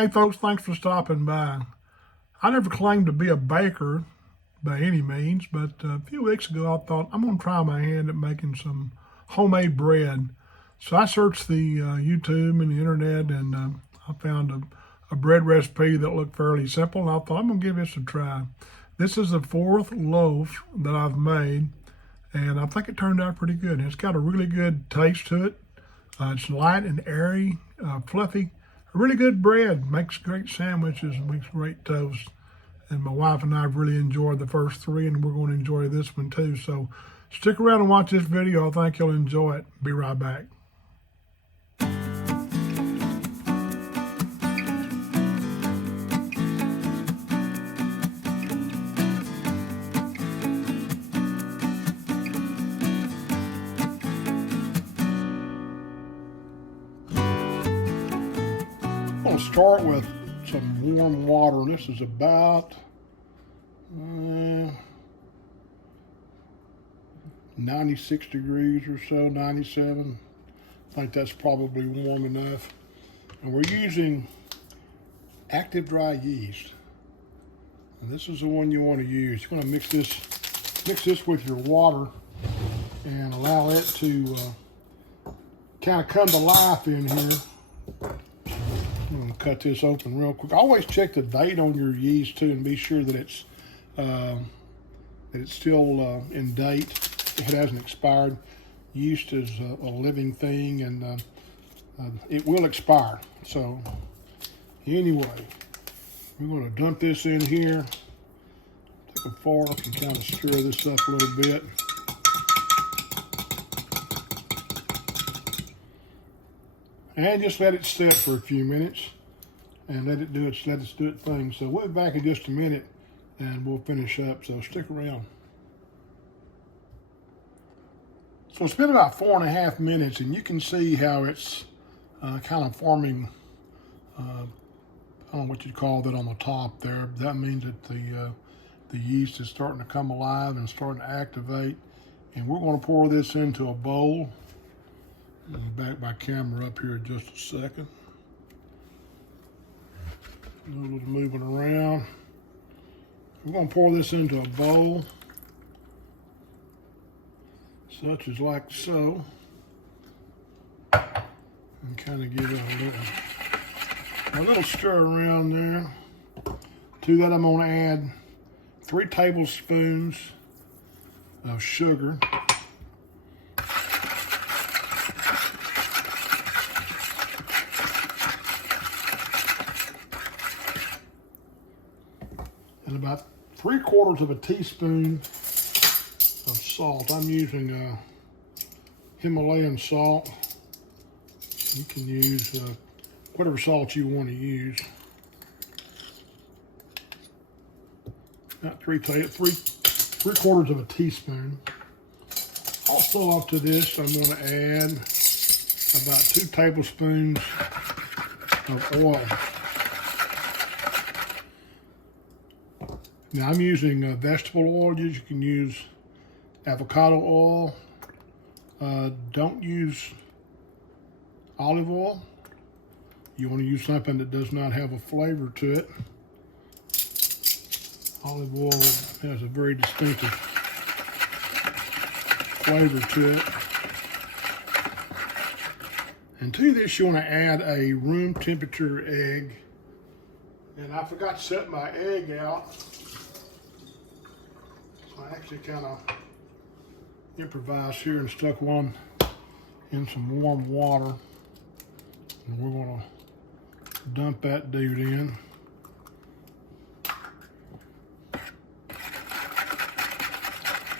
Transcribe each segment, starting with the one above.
Hey folks, thanks for stopping by. I never claimed to be a baker by any means, but a few weeks ago I thought I'm going to try my hand at making some homemade bread. So I searched the YouTube and the internet, and I found a bread recipe that looked fairly simple, and I thought I'm going to give this a try. This is the fourth loaf that I've made, and I think it turned out pretty good. It's got a really good taste to it. It's light and airy, fluffy. A really good bread, makes great sandwiches, makes great toast. And my wife and I have really enjoyed the first three, and we're going to enjoy this one too. So stick around and watch this video. I think you'll enjoy it. Be right back. I'm going to start with some warm water. This is about 96 degrees or so, 97. I think that's probably warm enough. And we're using active dry yeast. And this is the one you want to use. You're going to mix this with your water and allow it to kind of come to life in here. I'm going to cut this open real quick. Always check the date on your yeast too, and be sure that it's still in date. If it hasn't expired. Yeast is a living thing, and it will expire. So anyway, we're going to dump this in here. Take a fork and kind of stir this up a little bit. And just let it sit for a few minutes and let it do its thing. So we'll be back in just a minute and we'll finish up. So stick around. So it's been about 4.5 minutes, and you can see how it's kind of forming, I don't know what you'd call that on the top there. That means that the yeast is starting to come alive and starting to activate. And we're going to pour this into a bowl. Back my camera up here in just a second. A little moving around. We're going to pour this into a bowl, such as like so, and kind of give it a little stir around there. To that, I'm going to add 3 tablespoons of sugar. And about 3/4 of a teaspoon of salt. I'm using Himalayan salt. You can use whatever salt you want to use. About 3/4 of a teaspoon. Also up to this, I'm going to add about 2 tablespoons of oil. Now I'm using vegetable oil. You can use avocado oil. Don't use olive oil. You want to use something that does not have a flavor to it. Olive oil has a very distinctive flavor to it. And to this, you want to add a room temperature egg. And I forgot to set my egg out. I actually kind of improvised here and stuck one in some warm water. And we're going to dump that dude in.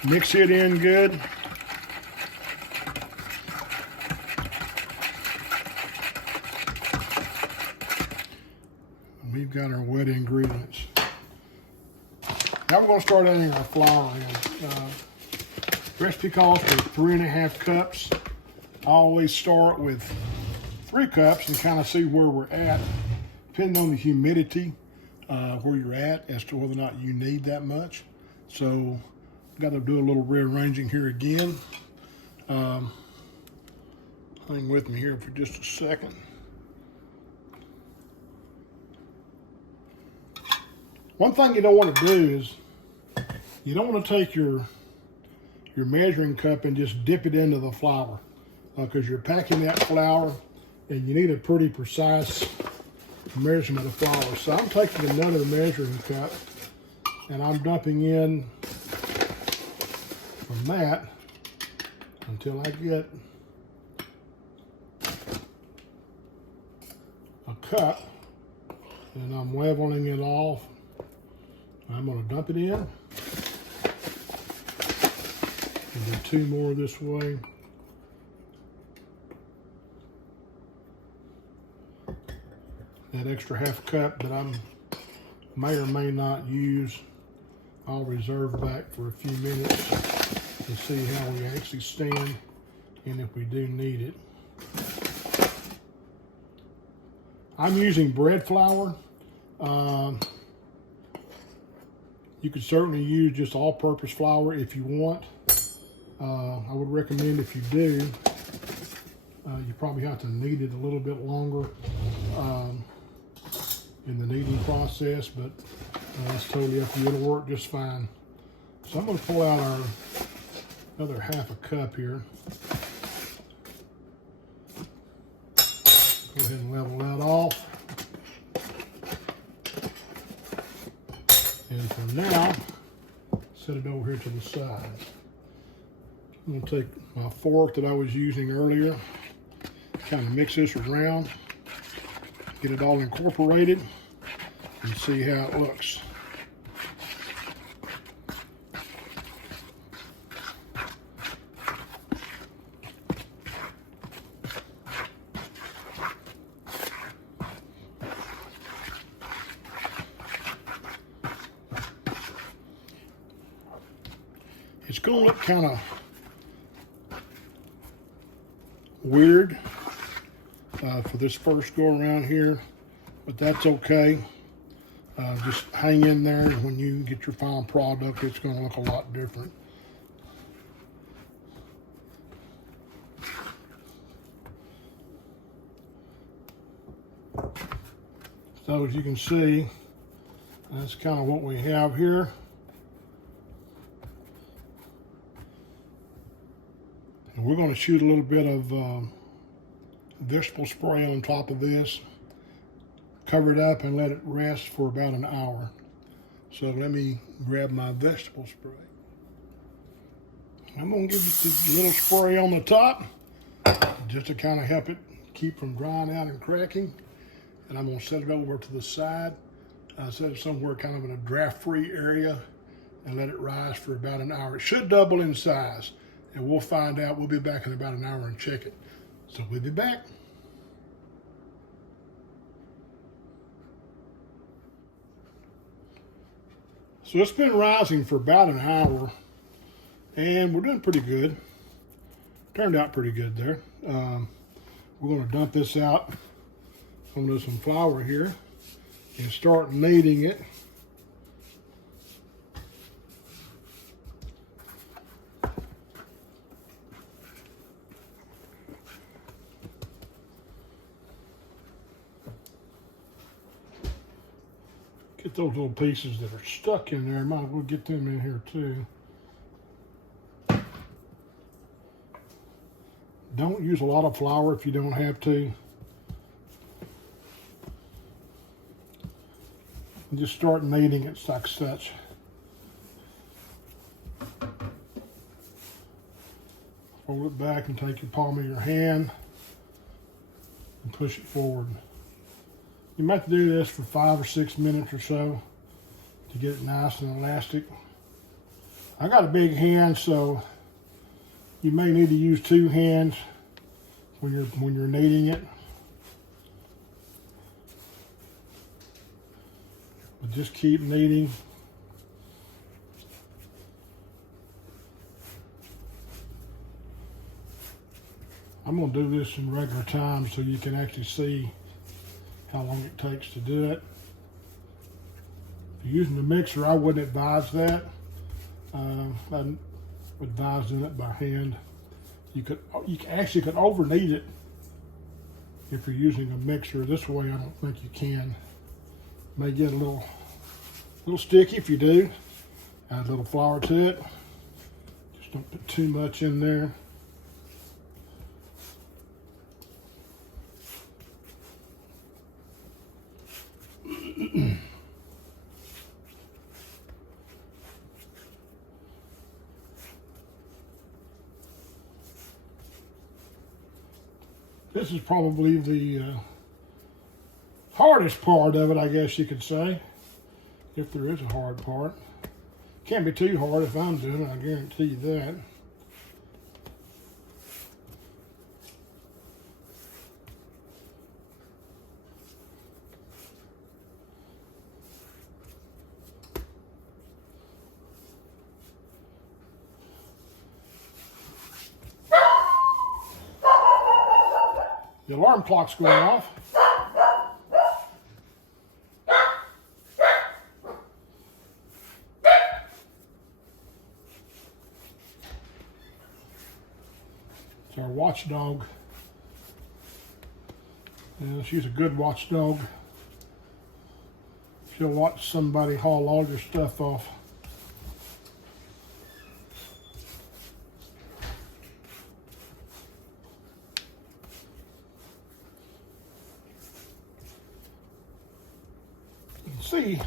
Mix it in good. We've got our wet ingredients. Now we're going to start adding our flour in. Recipe calls for 3.5 cups. I always start with 3 cups and kind of see where we're at, depending on the humidity, where you're at, as to whether or not you need that much. So I've got to do a little rearranging here again. Hang with me here for just a second. One thing you don't want to do is you don't want to take your measuring cup and just dip it into the flour, because you're packing that flour and you need a pretty precise measurement of flour. So I'm taking another measuring cup and I'm dumping in from that until I get a cup, and I'm leveling it off. I'm going to dump it in and do 2 more this way. That extra half cup that I may or may not use, I'll reserve back for a few minutes to see how we actually stand and if we do need it. I'm using bread flour. You could certainly use just all-purpose flour if you want. I would recommend, if you do, you probably have to knead it a little bit longer in the kneading process, but that's totally up to you. It'll work just fine. So I'm going to pull out our another half a cup here. Go ahead and level that off. And for now, set it over here to the side. I'm going to take my fork that I was using earlier, kind of mix this around, get it all incorporated, and see how it looks. It's going to look kind of weird for this first go around here, but that's okay. Just hang in there, and when you get your final product, it's going to look a lot different. So as you can see, that's kind of what we have here. And we're going to shoot a little bit of vegetable spray on top of this, cover it up and let it rest for about an hour. So let me grab my vegetable spray. I'm going to give it a little spray on the top just to kind of help it keep from drying out and cracking. And I'm going to set it over to the side. Set it somewhere kind of in a draft-free area and let it rise for about an hour. It should double in size, and we'll find out. We'll be back in about an hour and check it. So we'll be back. So it's been rising for about an hour, and we're doing pretty good. Turned out pretty good there. We're going to dump this out onto some flour here and start kneading it. Get those little pieces that are stuck in there. Might as well get them in here too. Don't use a lot of flour if you don't have to. And just start kneading it like such. Fold it back and take your palm of your hand and push it forward. You might have to do this for 5 or 6 minutes or so to get it nice and elastic. I got a big hand, so you may need to use 2 hands when you're kneading it. But just keep kneading. I'm going to do this in regular time so you can actually see how long it takes to do it. If you're using the mixer, I wouldn't advise that. I'd advise doing it by hand. You actually could over knead it if you're using a mixer. This way, I don't think you can. May get a little A little sticky if you do. Add a little flour to it. Just don't put too much in there. This is probably the hardest part of it, I guess you could say, if there is a hard part. Can't be too hard if I'm doing it, I guarantee you that. The alarm clock's going off. It's our watchdog. Yeah, she's a good watchdog. She'll watch somebody haul all your stuff off. See,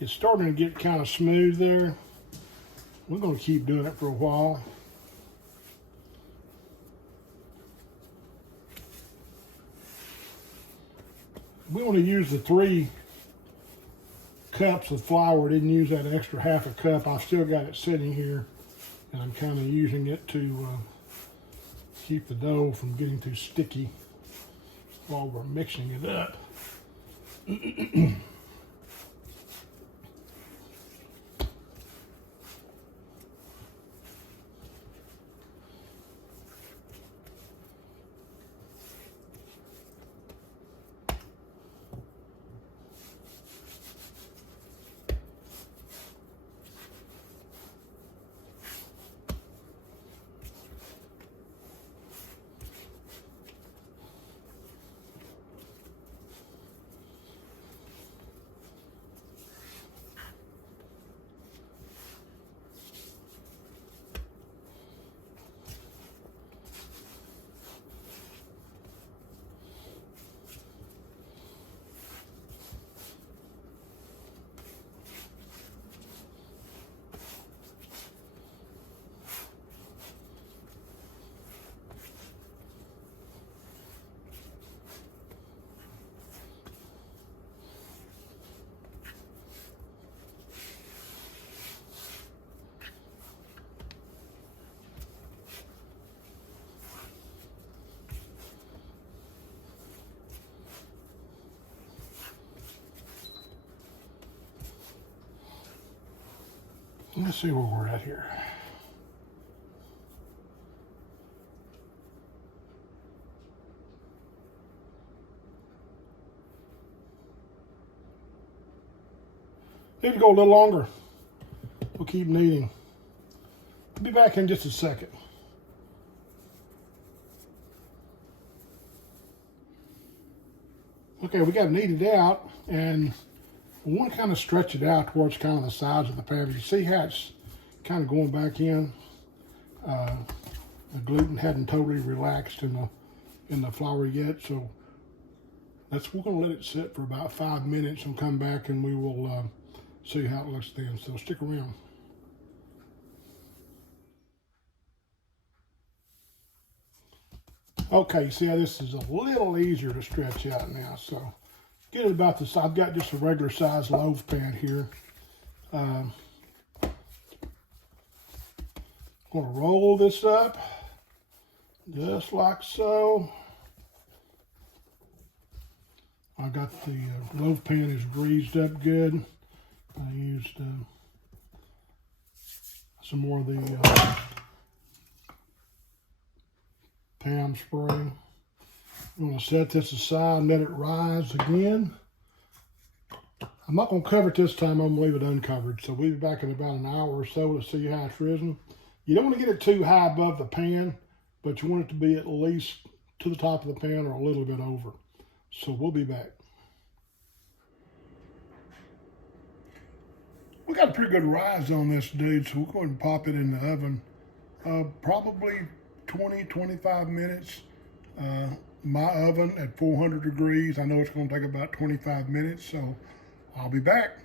it's starting to get kind of smooth there. We're going to keep doing it for a while. We want to use the 3 cups of flour. Didn't use that extra half a cup. I've still got it sitting here, and I'm kind of using it to keep the dough from getting too sticky while we're mixing it up. Let's see where we're at here. Need to go a little longer. We'll keep kneading. I'll be back in just a second. Okay, we got it kneaded out, and we want to kind of stretch it out towards kind of the sides of the pan. You see how it's kind of going back in? The gluten hadn't totally relaxed in the flour yet, so we're going to let it sit for about 5 minutes and come back, and we will see how it looks then. So stick around. Okay, you see how this is a little easier to stretch out now. So get it about this. I've got just a regular size loaf pan here. I'm going to roll this up just like so. I got the loaf pan is greased up good. I used some more of the Pam spray. I'm going to set this aside and let it rise again. I'm not going to cover it this time. I'm going to leave it uncovered. So we'll be back in about an hour or so to see how it's risen. You don't want to get it too high above the pan, but you want it to be at least to the top of the pan or a little bit over. So we'll be back. We got a pretty good rise on this, dude, so we'll go ahead and pop it in the oven. Probably 20, 25 minutes. My oven at 400 degrees. I know it's going to take about 25 minutes, so I'll be back.